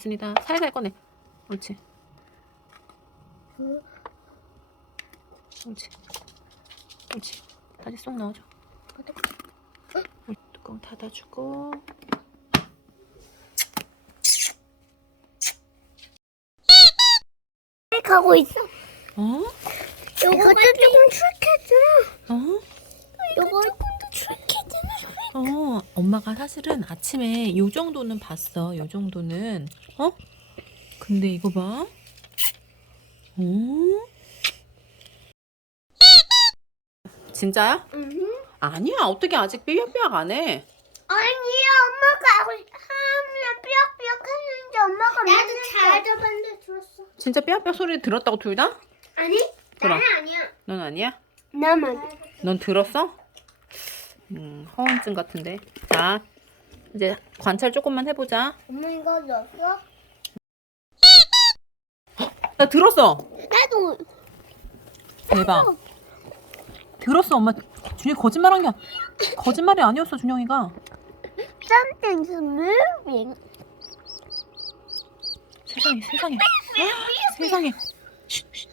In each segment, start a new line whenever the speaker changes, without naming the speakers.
됐습니다. 살살 꺼내. 옳지. 옳지. 옳지. 다시 쏙 넣어줘. 옳, 뚜껑 닫아주고.
가고 있어.
어?
요것도 조금 추억했잖아.
어?
요거 추억했잖아.
어, 엄마가 사실은 아침에 요 정도는 봤어. 요 정도는. 어? 근데 이거 봐. 어? 진짜야?
응.
아니야. 어떻게 아직 삐약삐약 안 해?
아니야, 엄마가 하고 하면 삐약삐약 했는데 엄마가 나도 잘잡았는데 들었어.
진짜 삐약삐약 소리 들었다고 둘 다?
아니?
그럼.
나는 아니야.
넌 아니야?
나만.
넌 들었어? 음, 허언증 같은데. 자, 이제 관찰 조금만 해보자.
엄마 이거 넣었어?
나 들었어.
나도.
대박. 들었어, 엄마. 준영이 거짓말한 게 아니- 거짓말이 아니었어, 준영이가.
Something's moving.
세상에, 세상에. 세상에. 쉿, 쉿.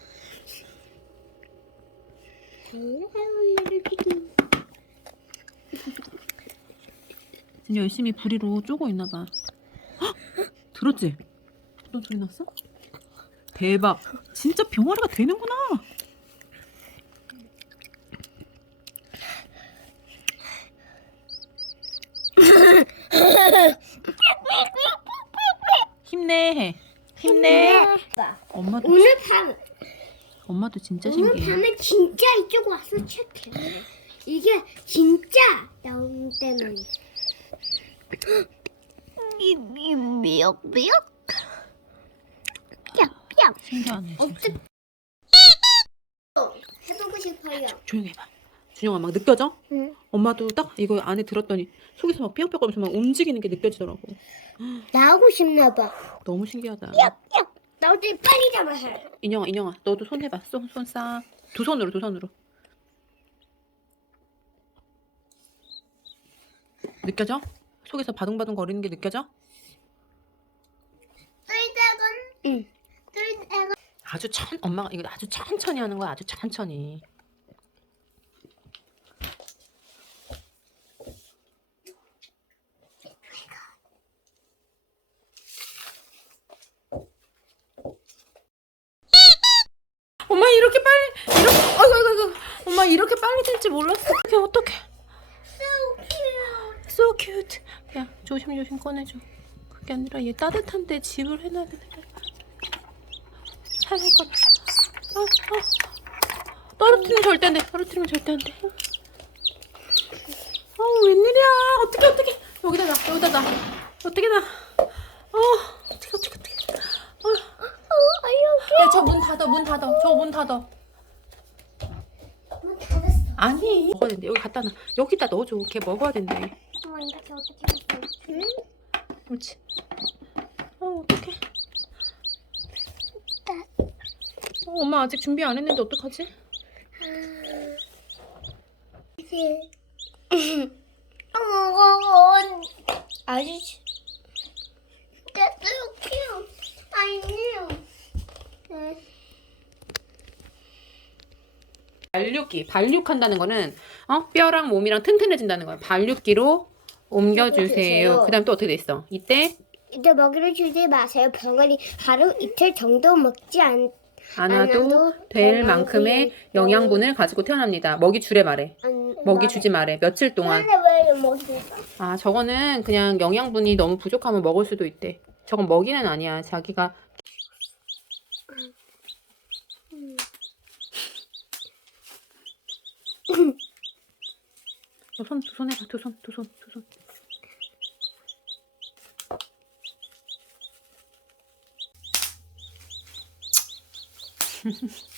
진짜 열심히 부리로 쪼고 있나 봐. 헉! 들었지? 어떤 소리 났어? 대박. 진짜 병아리가 되는구나. 힘내. 해. 힘내. 엄마도
오늘 밤
엄마도 진짜
오늘
신기해.
밤에 진짜 이쪽 와서 체크해. 이게 진짜 나온 때만. 미역 미역. 삐약삐약.
신기하네. 진짜.
해보고 싶어요.
조용히 해봐. 준영아 막 느껴져?
응.
엄마도 딱 이거 안에 들었더니 속에서 막 삐약삐약하면서 막 움직이는 게 느껴지더라고.
나오고 싶나 봐.
너무 신기하다.
삐약삐약. 나도 빨리 잡아서.
인영아, 인영아, 너도 손 해봐. 손, 손 싹. 두 손으로, 두 손으로. 느껴져? 속에서 바둥바둥 거리는 게 느껴져?
뜰닭은? 응. 뜰닭은?
아주 천, 엄마가 이거 아주 천천히 하는 거야. 아주 천천히. 엄마 이렇게 빨리 이렇게 아이고 아이고 아이고 엄마 이렇게 빨리 될줄 몰랐어. 어떻게 어떻게?
So cute.
So cute. 야 조심 조심 꺼내줘. 그게 아니라 얘 따뜻한데 집을 해놔야 되는데. 살살 꺼내. 어, 어. 떨어뜨리면 절대 안 돼. 떨어뜨리면 절대 안 돼. 어 웬일이야? 어떻게 어떻게? 여기다 놔. 여기다 놔. 어떻게 놔? 어 어떻게 어떻게 어떻게? 어.
어,
야저 문 닫아 문 닫아. 저 문 닫아.
문 닫았어.
아니 먹어야 된대. 여기 갖다 놔. 여기다 넣어줘. 걔 먹어야 된대.
엄마 이렇게 어떻게 했어? 응?
옳지. 어 어떡해. 어, 엄마 아직 준비 안 했는데 어떡하지?
이제. 어, 어, 아저씨. Knew. 네.
발육기. 발육한다는 거는 어? 뼈랑 몸이랑 튼튼해진다는 거야. 발육기로 옮겨주세요.
옮겨주세요.
그 다음 또 어떻게 돼 있어? 이때
이제 먹이를 주지 마세요. 병아리 하루 이틀 정도 먹지 않,
안아도
될될 만큼의
영양분을 가지고 태어납니다. 먹이 줄에 말해.
안
먹이 주지 말해. 며칠 동안.
근데 왜 먹이?
아, 저거는 그냥 영양분이 너무 부족하면 먹을 수도 있대. 저건 먹이는 아니야. 자기가 두 손, 두 손 해봐. 두 손, 두 손, 두 손.